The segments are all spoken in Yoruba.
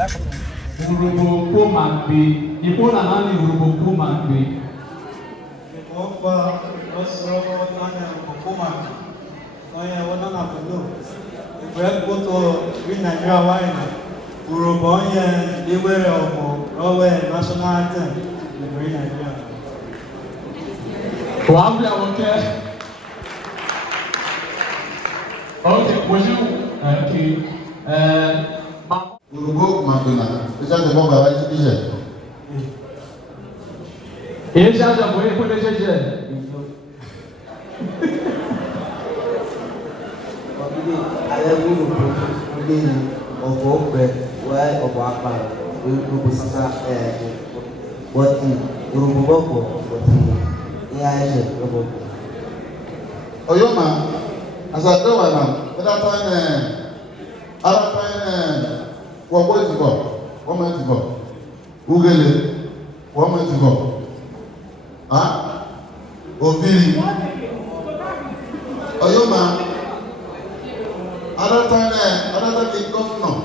Urhobo Komagbe. Ipona nani Urhobo Komagbe. Ofa osoro tanya Komagbe. Oya wona na pelo. Ibe koto ri Nigeria wine. Urhobo yen iwere omo owe national anthem. Ri Nigeria. Wow, we are okay. Okay, was you okay? Urhobo Komagbe. Is that the one by Ije? Yes, I am going to put it. Oyoma, as I do now, at that time, what way to go? 1 minute to go. Ugele, 1 minute to go. Obiri. Oyoma, at that time, the governor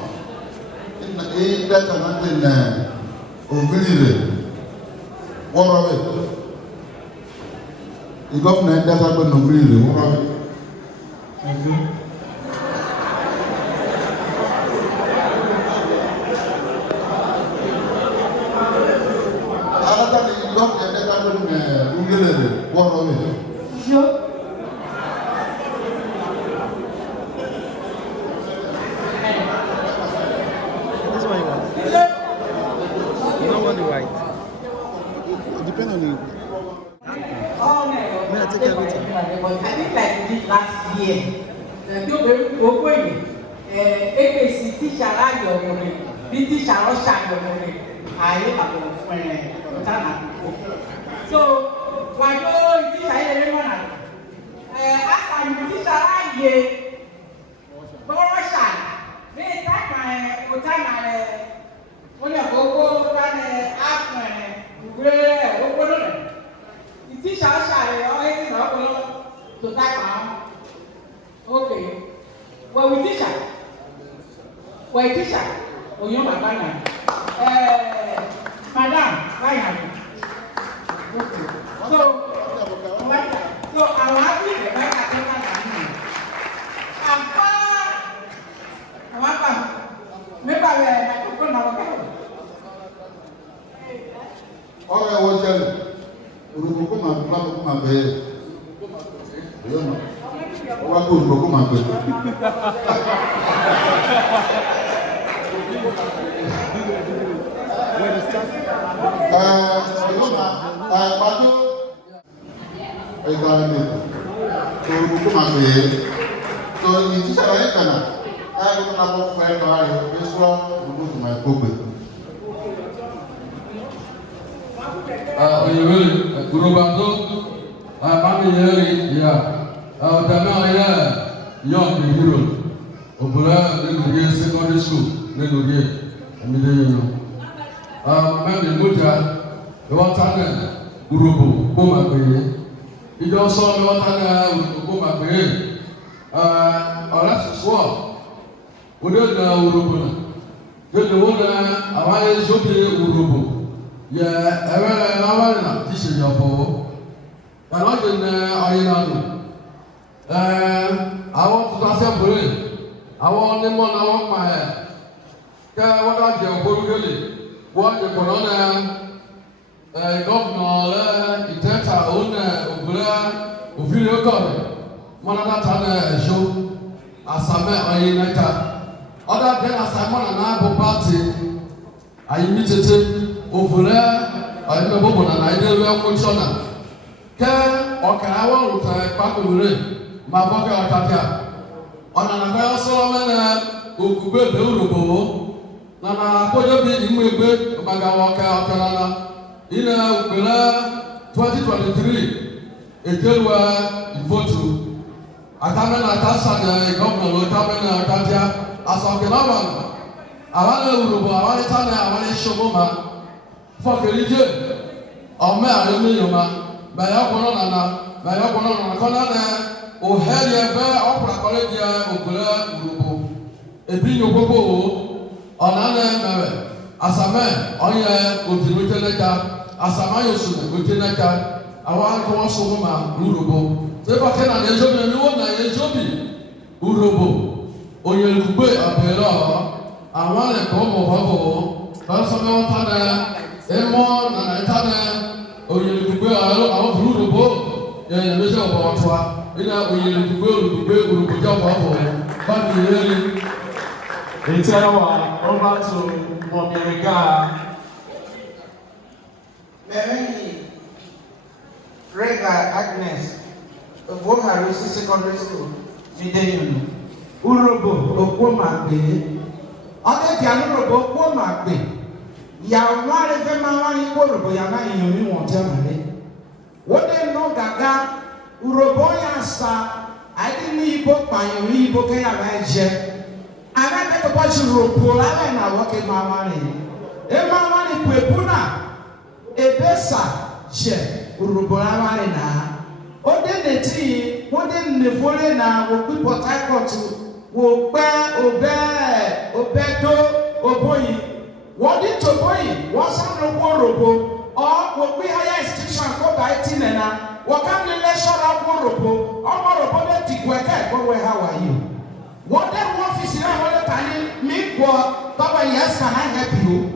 in that and Obiri, what of it? The governor that happened to Obiri, what of it? Thank you. What of it? Sure. That's what you want. You don't want the white. It depends on you. May I take everything? I think like we did last year. We're going. APC teacher, the teacher, I have a so, why do you teach I am teacher, Borosha, they attack my Otana, when you go after the teacher, always to that. Okay, well, we teacher. Well, teacher, oh, you're my banner. Madam, why have you? So I'm happy that I can maybe I could not go. All I was telling Urhobo Komagbe. What could Urhobo Komagbe? Urhobo Komagbe. So in teacher like that, I go to my friend or this one go to my Kobe. Urhobo family yeah. Young hero. Obula Negorie secondary school. Negorie. Maybe Muja, the water Urhobo Komagbe. He also saw the water Urhobo Komagbe. That's what. We don't know Urhobo. Don't know what I want to Urhobo. Yeah, everyone teaching you for. And I didn't I want to say Buri. I want them on. I want my hair. What are you going what the corona governor Itenta own Uvilo God. Manatana show Asame Oyinaka. Other than Asamon and Apple Party, I imitated Uvula. I remember when I did well Kuchona. Okay, I want to pack away. My pocket or Katia. On an affair, Solomon, who could be Urhobo. Nana, put your big in with Magawaka, Canada. In 2023, a girl were vote to. I come in at Tassan, governor, Taman, Katia, as of the Lavan. I want Urhobo, I want to tell I want to show Moma for religion. Or Mary, by your corner, by your corner. O heli ebe opera college Urhobo. Ebi Urhobo. Onane mewe. Asame onye otinuche neka. Asama yosume otinuche neka. Awa kwa soma Urhobo. Seba kena nejobi na yejobi. Urhobo. Onye lugbe apelo. Awale komo babo. Basome otana. Emo na etana. Onye lugbe awo Urhobo. Ya meje obatwa. Ina onye lugbe Urhobo jabo babo. Over to Momirika. Mary Rega Agnes of Woharusi Secondary School, Midenium. Urhobo, Okwomagbe. Other Urhobo, Okwomagbe. Yawari Femawani Urhobo, Yamani, you won't tell me. What they know Gaga, Urhobo Yasta, I didn't need book by you, book I I got to watch Urhobo, I am working my money. Emma money, Pepuna. Ebesa she Urhobo aware na ode neti wode nevole na wo Port Harcourt wo gbe obedo oboyi wode toboyi wo san no Urhobo or wo gbe higher institution ko ba itine na wo kan le lecturer Urhobo Urhobo de tikweke ko we how are you wode office na wole tani mi go baba yes can I help you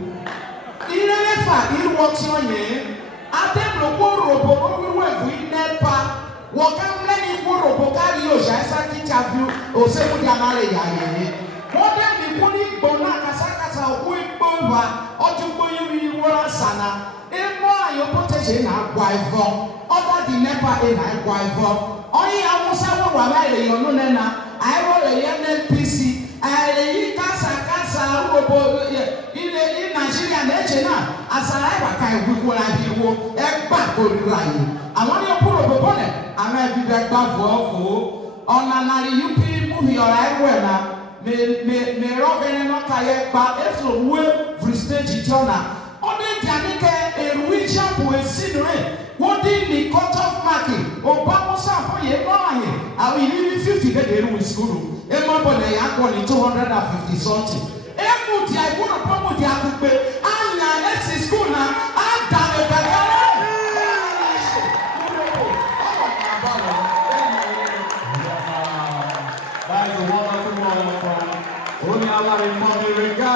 Irefa works on you. Adem Urhobo Owiwevu Nepa. Wakam leni Urhobo carry your Jasa interview or say with Yamare Yaye. What then the Puni Bona Kasakasa Wiboba or to Boyu Sana. Emo your protection at Guivo. Other the Nepa in I Guivo. Only I was a Wamare Yonona. I roll a young PC. I Casa Urhobo in Nigeria Nation. As I can we will have back or line. I want you to put up a bonnet. I might be back for on another UPU movie or I will may rock and not tired, but if you will free stage eternal. Only Janica a region with scenery. What did the cut off market or Bamosa for your money? I will leave 50 days with school. Emma Bonnet, I 250 something. Emuti I want to promote the Akupe. Let's school now. I'm done with that. That is a wonderful one from only our in Momirika.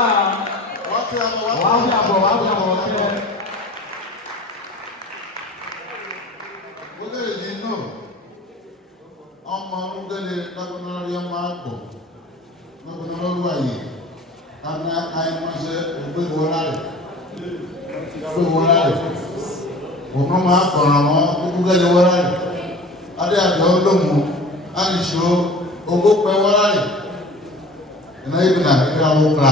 Mama kono ugele warale ade adodomu ani show ogo pe warale na ibina ira wo pra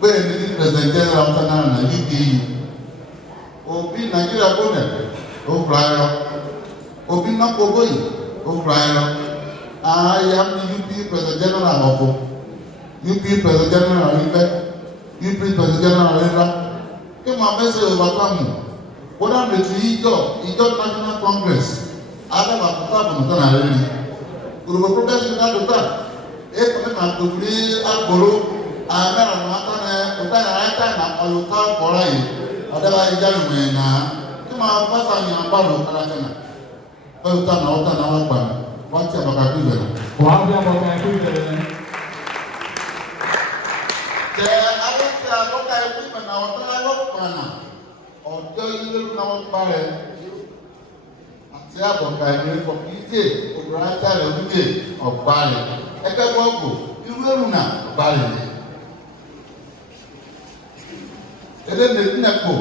pe ni president general tana na UPU obi Nigeria bone o prayo obi na kogoyi o prayo I am the UPU president general of UPU president general UPU president general ke ma message overcome what I'm the National Congress. I have a problem with an Urhobo protest that if I'm to be a guru, I'm a time I will talk for I whatever I do now. Come on, pass on your bottle, Kalakana. Well done, all done, our banner. What's your vocabulary? What do you have I don't say what I women now, banner. Ọjọ́ ilé náà parẹ́ àti àbọ̀ká ìrìn fọ̀kìtì òbúra tààrẹ onílé ọ̀bàrẹ̀ ẹgbẹ́ bọ́ọ̀bù irú èrù náà ọ̀bàrẹ̀ ni. Ẹlẹ́nìí nẹ́pọ̀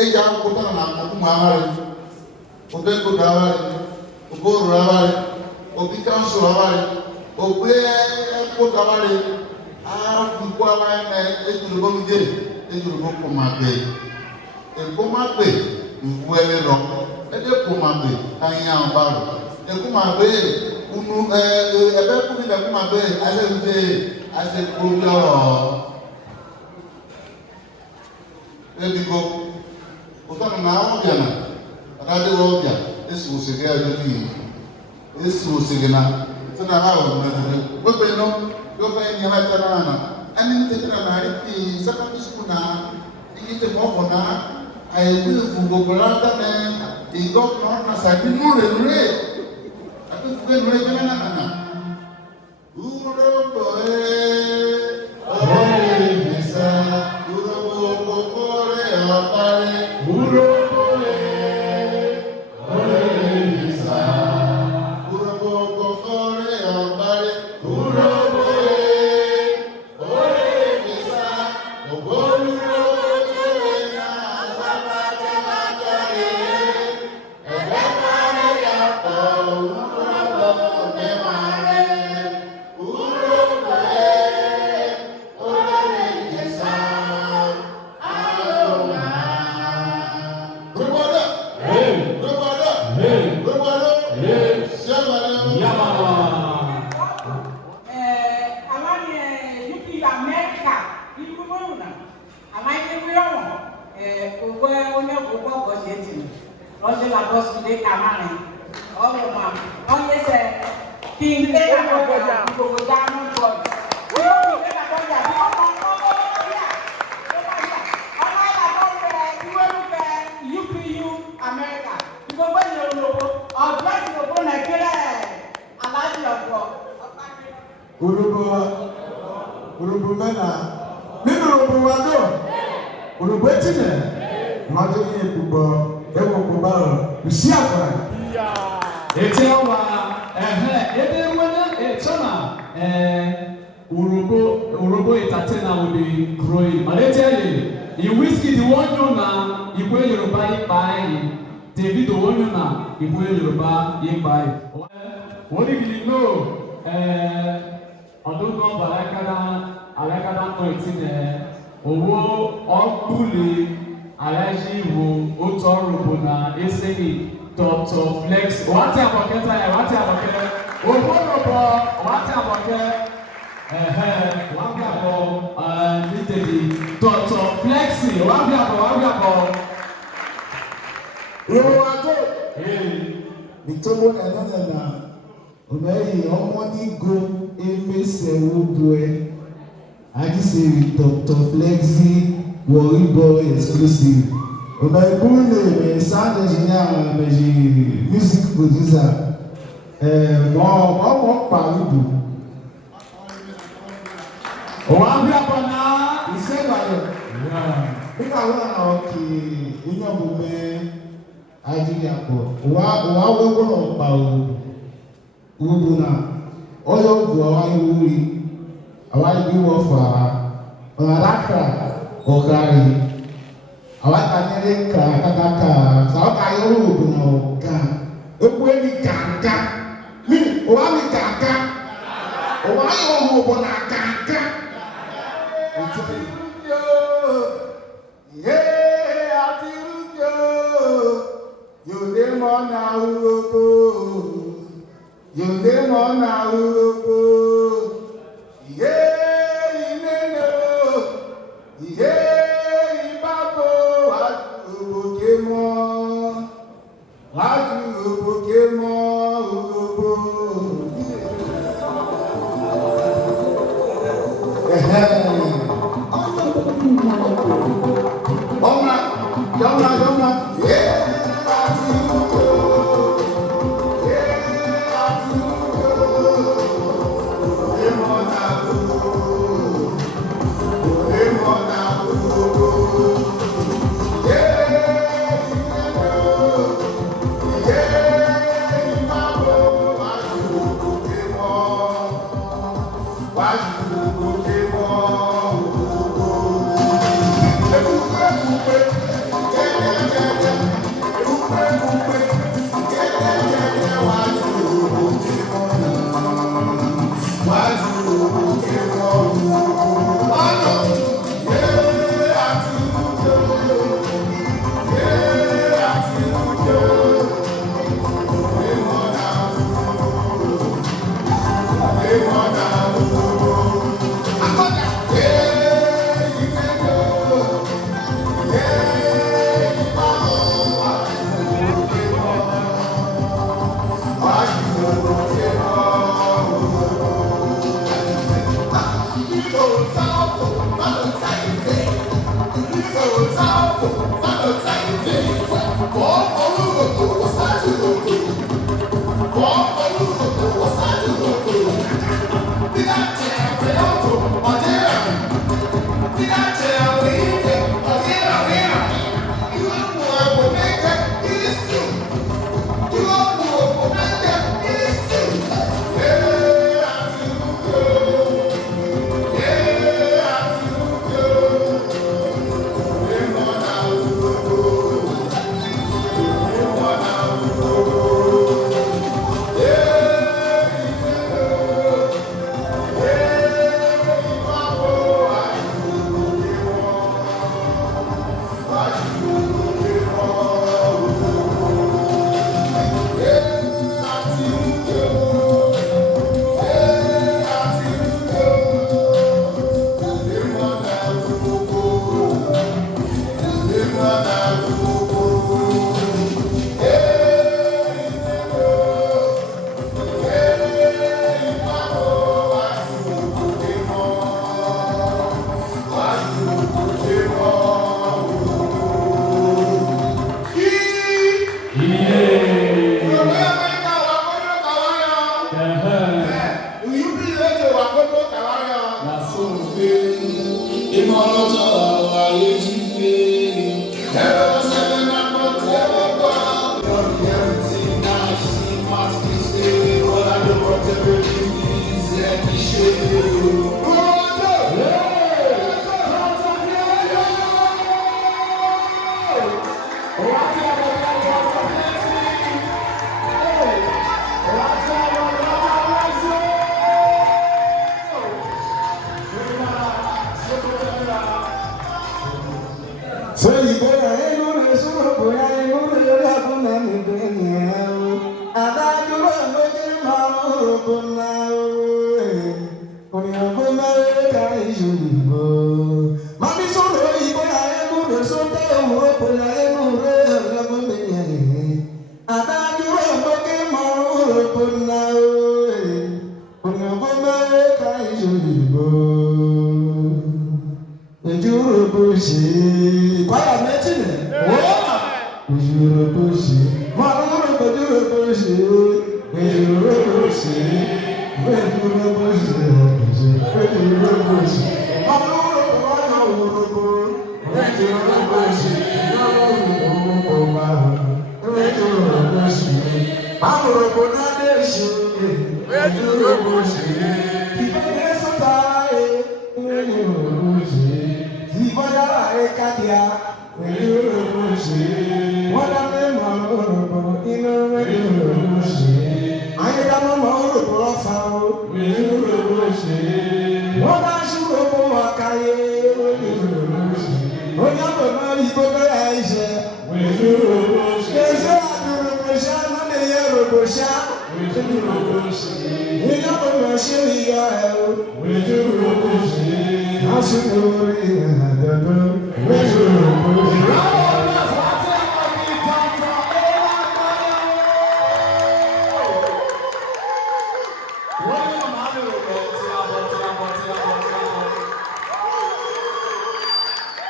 èyí àkókò náà àkókò àwárẹ̀ òbẹ́ kòdò àwárẹ̀ òbóòrò àwárẹ̀ òbí káńsù àwárẹ̀ òbẹ́ ẹ̀kọ́tò àwárẹ̀ àkókò àwárẹ̀ náà ejúlùbọ́ mi dé ejúlùbọ́ kò máa bẹ̀ẹ́. Ekumagbe nwere ro ede kumagbe anya ambaro ekumagbe unu ebe kumi be kumagbe ale nde ase kulo ebigo utana na obia na akade obia esu osege ajoti esu osege na tana ha o na gbogbo no gbogbo ni ma tana na and in the secondary school now, it's a more now. I will go Golanda and the governor as I didn't know the rate. I don't feel regular. Urhobo mena. Nínú Urhobo wa do. Urhobo etine. Mọdé ní ekugbo. Ewo kuba o. Usi akwa. Eti awa. Ebe wena etona. Urhobo entertainer will be growing. But I tell you, whiskey the one you na Igwe Yoruba ipai. David the one you na Igwe Yoruba ipai. What do you know? Ọdún kan alákàdá kan ti nẹ owó ọkùnrin aláìsí ìwò ó tọ Urhobo na eseni Dr.Flezzy wàtí àbọ̀kẹ́ táyà wàtí àbọ̀kẹ́ owó Urhobo wàtí àbọ̀kẹ́ wàbí àbọ̀ nídèdè Dr.Flezzy wàbí àbọ̀. Urhobo àtò nítorí ẹ̀nà nà ọ̀nàyè ọmọdé go emesewo boy àdìsẹ́rì Dr.Flezzy Warri Boy exclusive ọ̀nàyè kúrò sound engineer and music producer mọ̀ pàrọ̀dù. Wọ́n á bí àpọ̀ náà. Ìṣe ìbàdàn. Nígbà wọn náà ọ̀kì ìyànbó mẹ́ àjíríàpọ̀ wà wẹ́wọ́ náà pa Urhobo náà. Oyo bu awai wuri awai bi wo fa onaraka ogari awai kanere ka kakaka sa ka yo Urhobo na oga eku eni kanka mi o wa mi kanka o wa yo Urhobo na kanka ati rujo yo de mo na Urhobo Yonde mona Urhobo, iye ineno, iye ibabo, waju kemo, Urhobo. Yoma, yeah.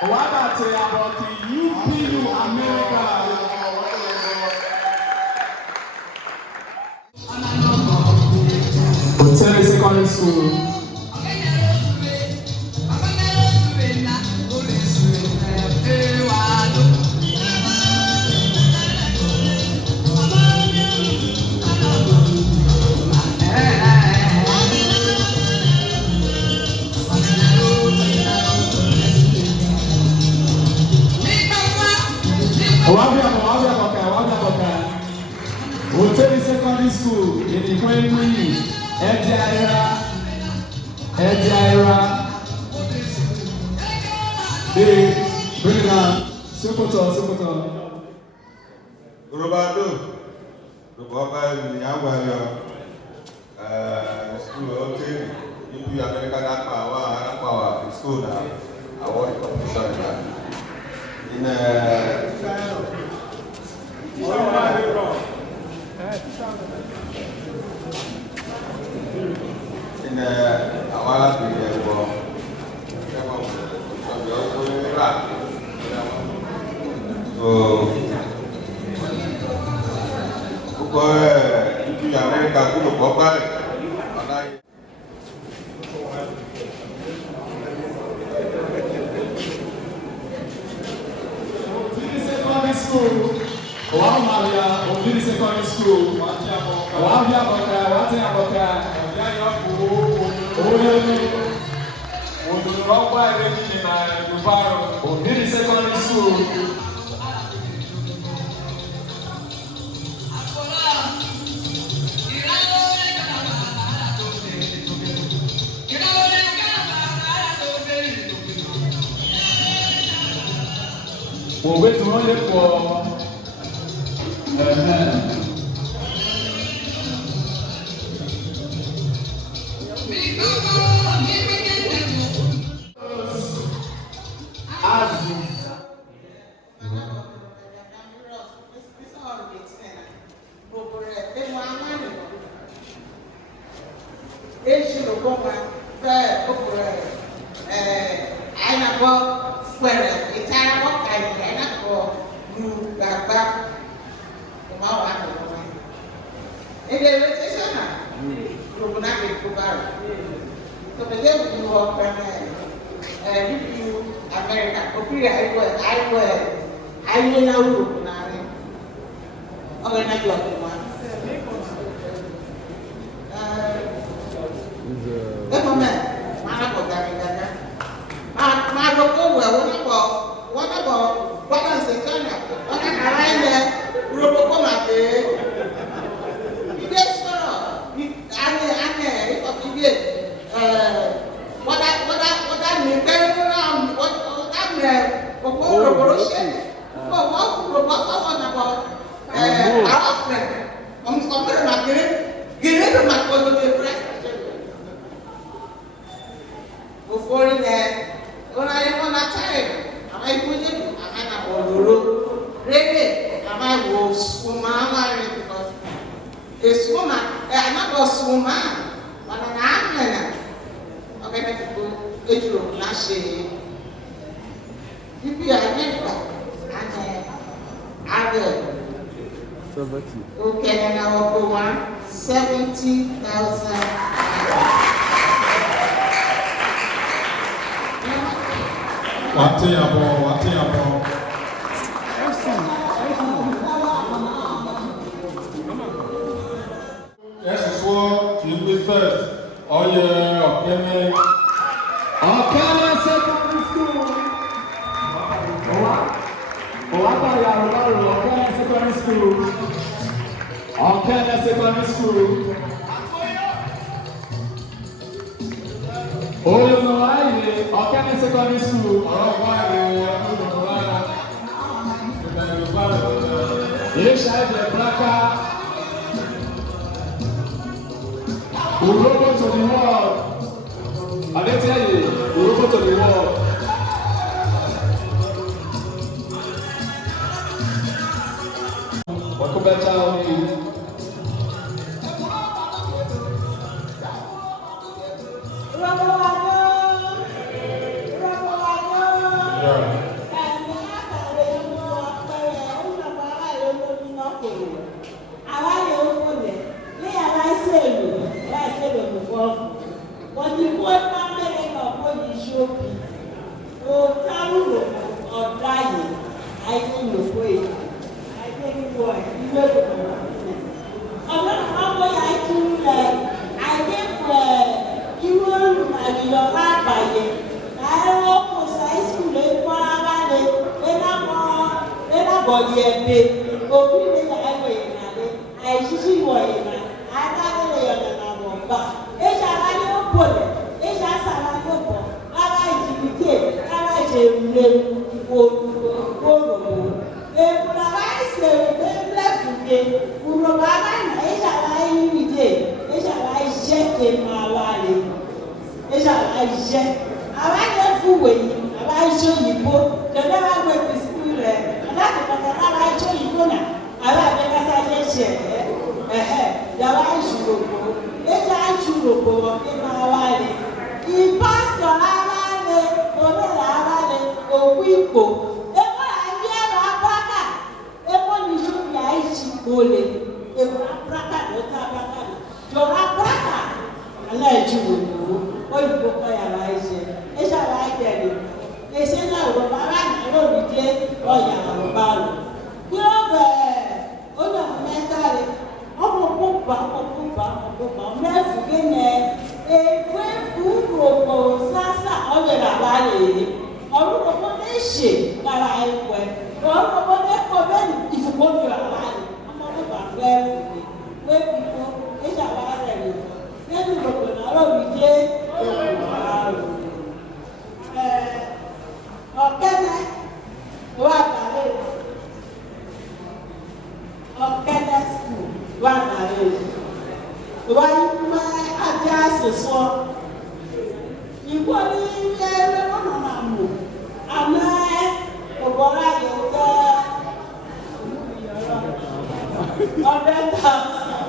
What I say about the UPU America? Hotel Secondary School. Hotel Secondary School in the Queen Edjaira. They bring on Sokoto. Urhobo, school, okay. UPU American Power school now. I want to competition Bobari. Secondary school. Wow, Maria, Ovidi Secondary School. Wow, Yaboka, what's Yaboka? Ovidi Secondary School. We'll wait to run it for UPU America, UPU I will now look now. Okay, not your one. The moment, what about what is the kind of what I there? Urhobo yes, sir. What I mean, what before that, when I want to tell you, am I putting it? Am I not really? Am I was woman because this woman, I'm not a woman, but an man. Okay, let's go. It's your last year. If you are never and other. Okay, and I will go on 70,000. Wate yabo. Yes, it's what you be first. Oh yeah, okay. Okene Secondary School. Okene Secondary School. Oyo no aile, Okene Secondary School. Isha de Blaka. Urhobo to the world. I tell you, Urhobo to the world. Welcome back to Aunty. But the whole family of what is shopping, oh, carry or dying, I think the way. I think it was. I'm not how I do like, I think you will have your rabbi. I almost high school, they want body a day, open the highway. I see what I got but it's a radio pole, it's a salary. I indicate, I Your bẹ́ẹ̀ ju òyìnbó òyìnbó kọ́ yàrá iṣẹ́ ẹ ṣàrà ìtẹ̀lé ẹṣẹ́ náà rọ̀ bá rà ní lórí dé ọ̀yà àrùbá rẹ̀ kí ó bẹ̀ẹ̀ ó nà mẹ́ta rẹ̀ ọmọ púpà mẹ́fù gẹ́nẹ̀ ègbé fúròpò sásà ọ̀bẹ̀rẹ̀ àbálẹ̀ ọ̀rùn kò ní ṣe lára ẹ̀kọ́ ọ̀rùn kò ní kọ́ bẹ́ẹ̀ ìfúkọ́bí àbálẹ̀ ọmọ púpà mẹ́fù gẹ́nẹ̀ pípọ̀ ẹ̀ṣà bá rẹ̀ lè lẹ́nu ìrọ̀pọ̀ náà lórí dé ọ̀kẹ́dẹ́ wà dàlẹ́ ọ̀kẹ́dẹ́ skul wà dàlẹ́ wà ìgbà àti àṣìṣọ́ ìgbọ́ ní ẹgbẹ́ lọ́nà náà mọ̀ àmọ́ ọ̀gbọ́nra yẹn jẹ́ $100,000.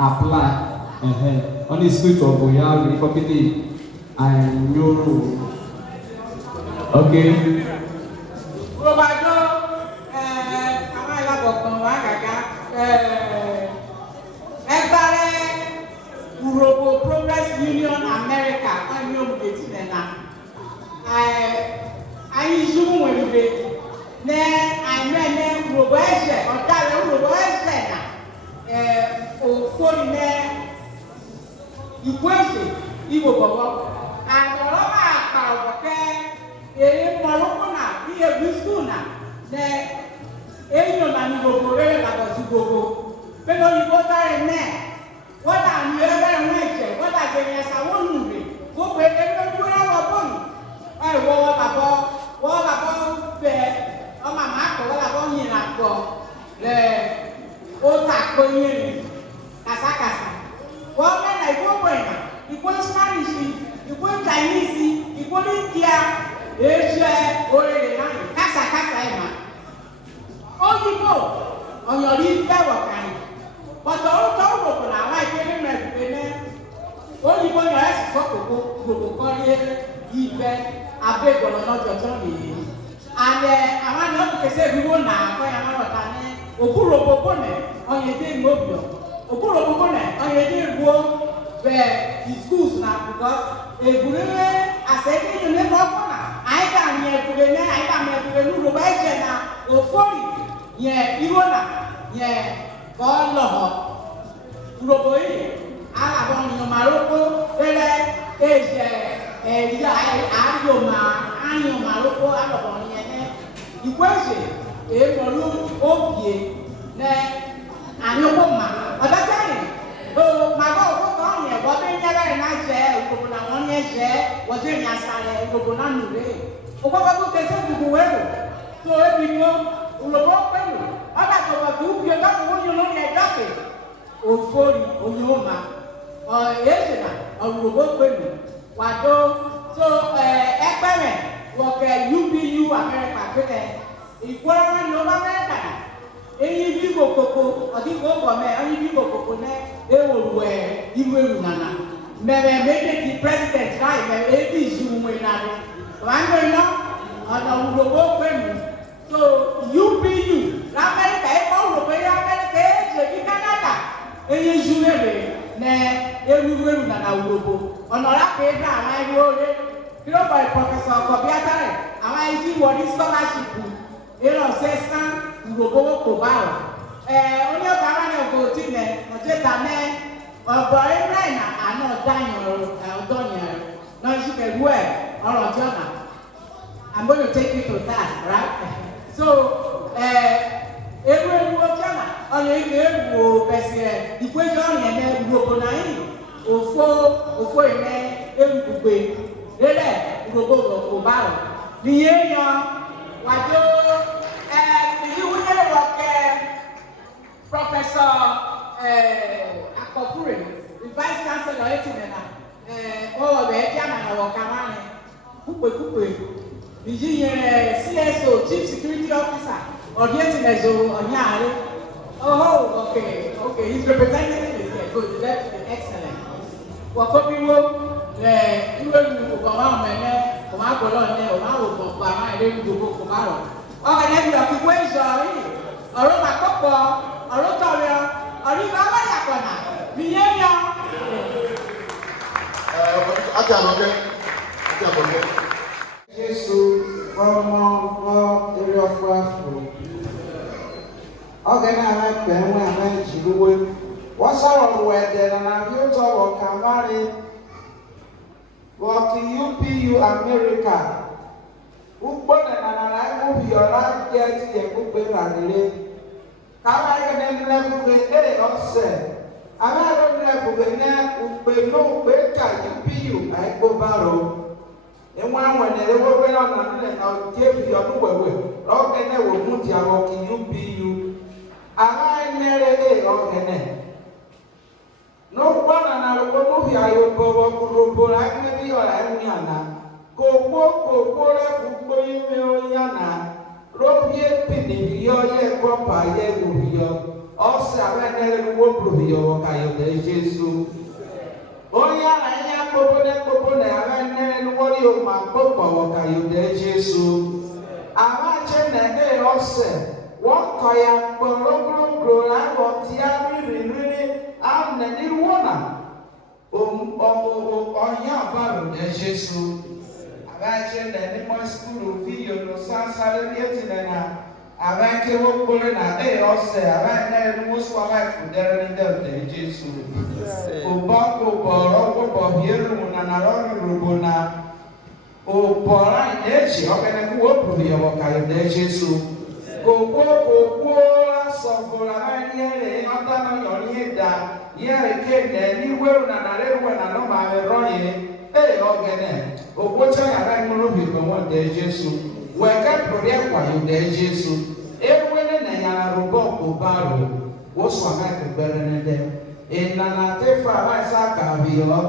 Apply on the street of Oya, Ruky, and Urhobo. Okay. Urhobo Progress Union America, I'm your beginner. I zoom with it. Then I met Urhobo or Tala Urhobo. Foreign equation, Igbo Bobo, and Roma Karoke, a Morocco, be a school now. Then, Angel and Igbo like a Zugo. But you go there and there. What are you ever mentioned? What are the yes I want to be? Go pay every one. I walk about bed. Oh, my mark, what about you not go? The old tack. Kasa-kasa. Wọ́n mẹ́ta ìfowópamọ́ ìmọ̀ ìkó Spanish, ìkó Chinese, ìkó India, Asia, orílẹ̀ náà kásàkásà ẹ̀ máa. Oyinbo ọ̀yọ̀rí fẹ́ wọ̀ kàn. Bọ̀dọ̀ orúkọ òròkò làwọn ìpínlẹ̀ mẹ́rìndínlẹ́ náà. Oyinbo yọ̀ ẹ́ sì fọ́ kòkó gbogbo kọ́lé ibẹ̀ abẹ́gbọ̀nà lọ́jọ́jọ́ nìyí. Àlẹ́ àwọn àni ọ̀dùn kẹsẹ̀ ìdúró nà àkọ́yà náà wọ̀ta ní òkúrò gbogbo nẹ̀ ọ̀yẹ̀dẹ̀ ìmọ̀bìọ̀. Òkúrò gbogbo nẹ̀ ọ̀yẹ̀dẹ̀ ìgbó bẹ̀ ìskúùs nà àkùkọ́. Ègùrẹ́ àṣẹ́bí yìí ní bọ́kọ̀ nà àyíká mi ẹ̀kúrẹ́ ní àyíká mi ẹ̀kúrẹ́ ní Yorùbá ẹ̀jẹ̀ nà òfòrì yẹ ìwọ nà yẹ kọ́ lọ́họ̀. Urhobo yìí alàbọ̀ nyọ̀màlókò fẹ́lẹ́ ẹ̀jẹ̀ ẹ̀yà ayọ̀màlókò alàbọ̀ nyẹ̀nẹ́. Ìkwẹ́sẹ̀ èèmọ̀lú òbíye nẹ ànyọ̀kọ̀ mà ọ̀dọ́kẹ́rì o màgá òkúkọ̀ ọ̀nyẹ̀ wọ́n bẹ́ nyẹ́rẹ́ yìí náà jẹ́ Urhobo nà wọ́n nyẹ́ jẹ́ wọ́n dé nyàsàlẹ̀ Urhobo nà nùrẹ́. Òkúkọ̀ tó kẹsẹ̀ dùkú wẹ́rù tó ebi nyọ́ Urhobo pẹ̀lú ọ̀dà tó wà tó ubi ọ̀dà tó wọ́n nyọ̀ ní ẹ̀dọ́kẹ̀ òfòrì onyoma èyí nà Urhobo pẹ̀lú wàdó tó ẹgbẹ́rẹ̀ wọ̀kẹ́ UPU Amẹ́ríkà pẹ̀lẹ́ ìkúrẹ́wọ́n ní ọba Amẹ́ríkà nà èyí bí gbogbo ọ̀dìgbò gbọ̀mẹ́ ẹ̀yìn bí gbogbo nẹ́ ewòlùwẹ̀ ìwé ìrùnànà mẹ̀rẹ̀ méjèèjì president láì mẹ̀rẹ̀ èyí ìṣúwé nàní wàá ń gbé iná ọ̀nà Urhobo pẹ̀lú so UPU l'Amẹ́ríkà ẹ̀kọ́ Urhobo yẹ Amẹ́ríkà ẹ̀jẹ̀ bí Canada èyí ìṣúwé rẹ̀ nẹ ewúwé ìrùnànà Urhobo ọ̀nà lápẹ̀ ẹ̀dá àwọn ẹ̀rí oore kí ló bọ̀ Professor Kọ̀bíátà rẹ̀ àwọn ẹ̀jí wọ̀ ní scholarship èrò ọ̀sẹ̀sán Urhobo kò bá rọ̀ onye ọba àwọn ẹ̀kọ́ tí nẹ ọ̀jẹ̀ ta nẹ ọ̀bọ̀ ẹ̀rẹ́ nà àná ọ̀dáyàn ọ̀dọ́yàn náà ṣìkẹ̀wú ẹ̀ ọ̀rọ̀ ọ̀jọ́ nà. I'm going to take you to that, right? So, ewu ọjọ́ nà ọ̀nà ìgbé ewu bẹ̀sẹ̀ ìgbéjọ́ ọ̀nà ẹ̀ Urhobo náà yìí òfò ìmẹ̀ ewu gbogbo lélẹ̀ Urhobo kò bá rọ̀. Nìyẹn yan wàjọ ìyí wúnyẹ́ wọ̀ kẹ́ Professor Akọ̀fúrè Vice Chancellor ẹ̀tì nìyẹn ọ̀rọ̀ ẹ̀ jẹ́ àmàlà wọ̀ kàmáà kúpèkúpè. Ìyí yẹn CSO Chief Security Officer ọ̀díẹ̀tì nẹ̀zọ̀ ọ̀nyàrá. Oh, okay, he's representing it here. Good, that's excellent. Wọ́kọ́bíwó ìwé ìlú ọ̀gbọ̀n àwọn ẹ̀mẹ́ ọ̀mà àgbọ̀lọ́ ní ọ̀mà àwògbọ̀n pa àwọn ẹ̀rẹ́ ìdòwò kò má rọ̀. Ọ̀gá ẹ̀mí ọ̀kíkó ìṣọ̀ yìí ọ̀rọ̀ màkọ́pọ̀ ọ̀rọ̀ tọ̀rọ̀ ọ̀rọ̀ ìgbà wáyà kọ̀nà nìyẹn yọ. Àti àbọ̀kẹ́. Jésù ọmọ eré ọ̀fọ̀ àfọ̀. Ọ̀gá náà máa pẹ̀ wọ́n àmà ìjìlúwé. Wọ́n sọ̀rọ̀ wọ̀ ẹ̀dẹ̀ nana bí ó tọ̀ wọ̀ kàmárí. Wọ̀kì UPU Amẹ́ríkà. Ugbo nana na ẹ̀mú yọ̀rá díẹ̀ tí yẹ gbogbo ràdìrẹ́. Kàmá yẹ ní ẹ̀múlẹ́gbogbo ẹ̀ ọ̀sẹ̀. Àmà ẹ̀múlẹ́gbogbo ní ugbe n'ugbe ka UPU àìgbóbárò. Ìwọ̀n àwọn ènìyàn wọ́n wẹ́ ọ̀nà nílẹ̀ náà jébì ọdún wẹ̀wẹ̀ ọ̀gẹ̀nẹ̀ wò mú di àwọn kì UPU. Àmà ẹ̀nẹ́rẹ́ ọ̀gẹ̀nẹ̀. N'ụgbọ na n'obi ayọ bọbọ Urhobo agịrị ọra nri ana kogbo refu ime onye na robie pini yọ yẹ kọpa yẹ wòhiyọ ọsẹ àwọn ẹnẹrẹ wo wòhiyọ wọkayọ na Jésù onye na ihe akpọpọ na àwọn ẹnẹrẹ wọrí ọmọ akpọpọ wọkayọ na Jésù àwọn achẹ na ẹ ọsẹ wọn kọ ya kpọrọgbọrọgbọrọ láwọ tí a rírì amna ni wona ọ̀nyá àbárò ní Jésù àbájẹ́ nà ní mọ́ skúlù fídíò ló sáńsáré ní ètì nà àbájẹ́ wọ́n gbólé nà ẹ̀ ọ̀sẹ̀ àbájẹ́ ní wọ́n sọ àbájẹ́ dẹ́rẹ́ ní dẹ́rẹ́ ní Jésù kò bọ́ ọ̀rọ̀ bọ̀ bìẹ́rù nà nà lọ́rì Urhobo nà òbọ̀rọ̀ ìdẹ́jì ọ̀gẹ́nẹ́ kú wọ́n bùrù yẹ̀wọ̀ kàyọ̀ ní Jésù kò kó asọ̀fọ̀rọ̀ àbájẹ́ rẹ̀ ọ̀dá náà yọ̀ ní ẹ̀dá yẹ́rì kéde ní wẹ́rù nànà lẹ́rùwẹ̀ nànà máa rẹ̀ rọ́yìn ẹ̀ ọ̀gẹ̀nẹ̀ òkúta yàrá ìmúlò bìbọn wọn dẹ̀ Jésù wẹ̀kẹ́ pèrè ẹ̀kwàyò dẹ̀ Jésù ewé ní yàrá rúbọ̀ kò bá rò wọ́n sọ àmà ìgbẹ́rẹ́ ní dẹ̀ ìnànà tẹ́fà àbáyísá kàbíyọ́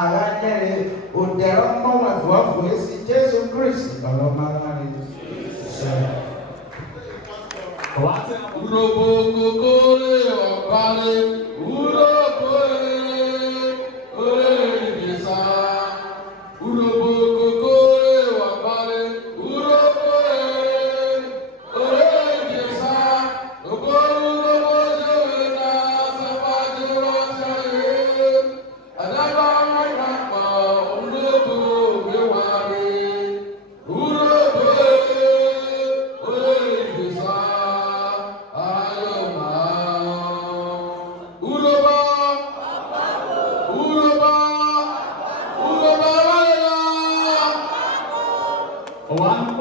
Aranere odero no wefuafu esi Jesu Kristo ọlọmọláre. Urhobo kokore ọ̀bálẹ̀ Urhobo olèlìgèsà. Urhobo kokore ọ̀bálẹ̀ Urhobo olèlìgèsà. Ògbóró lọ́wọ́ jẹ́wé náà sáfájú lọ́sàáyé. Àdàbà mọ́ra pa Urhobo gbéwàre. Urhobo olèlìgèsà. One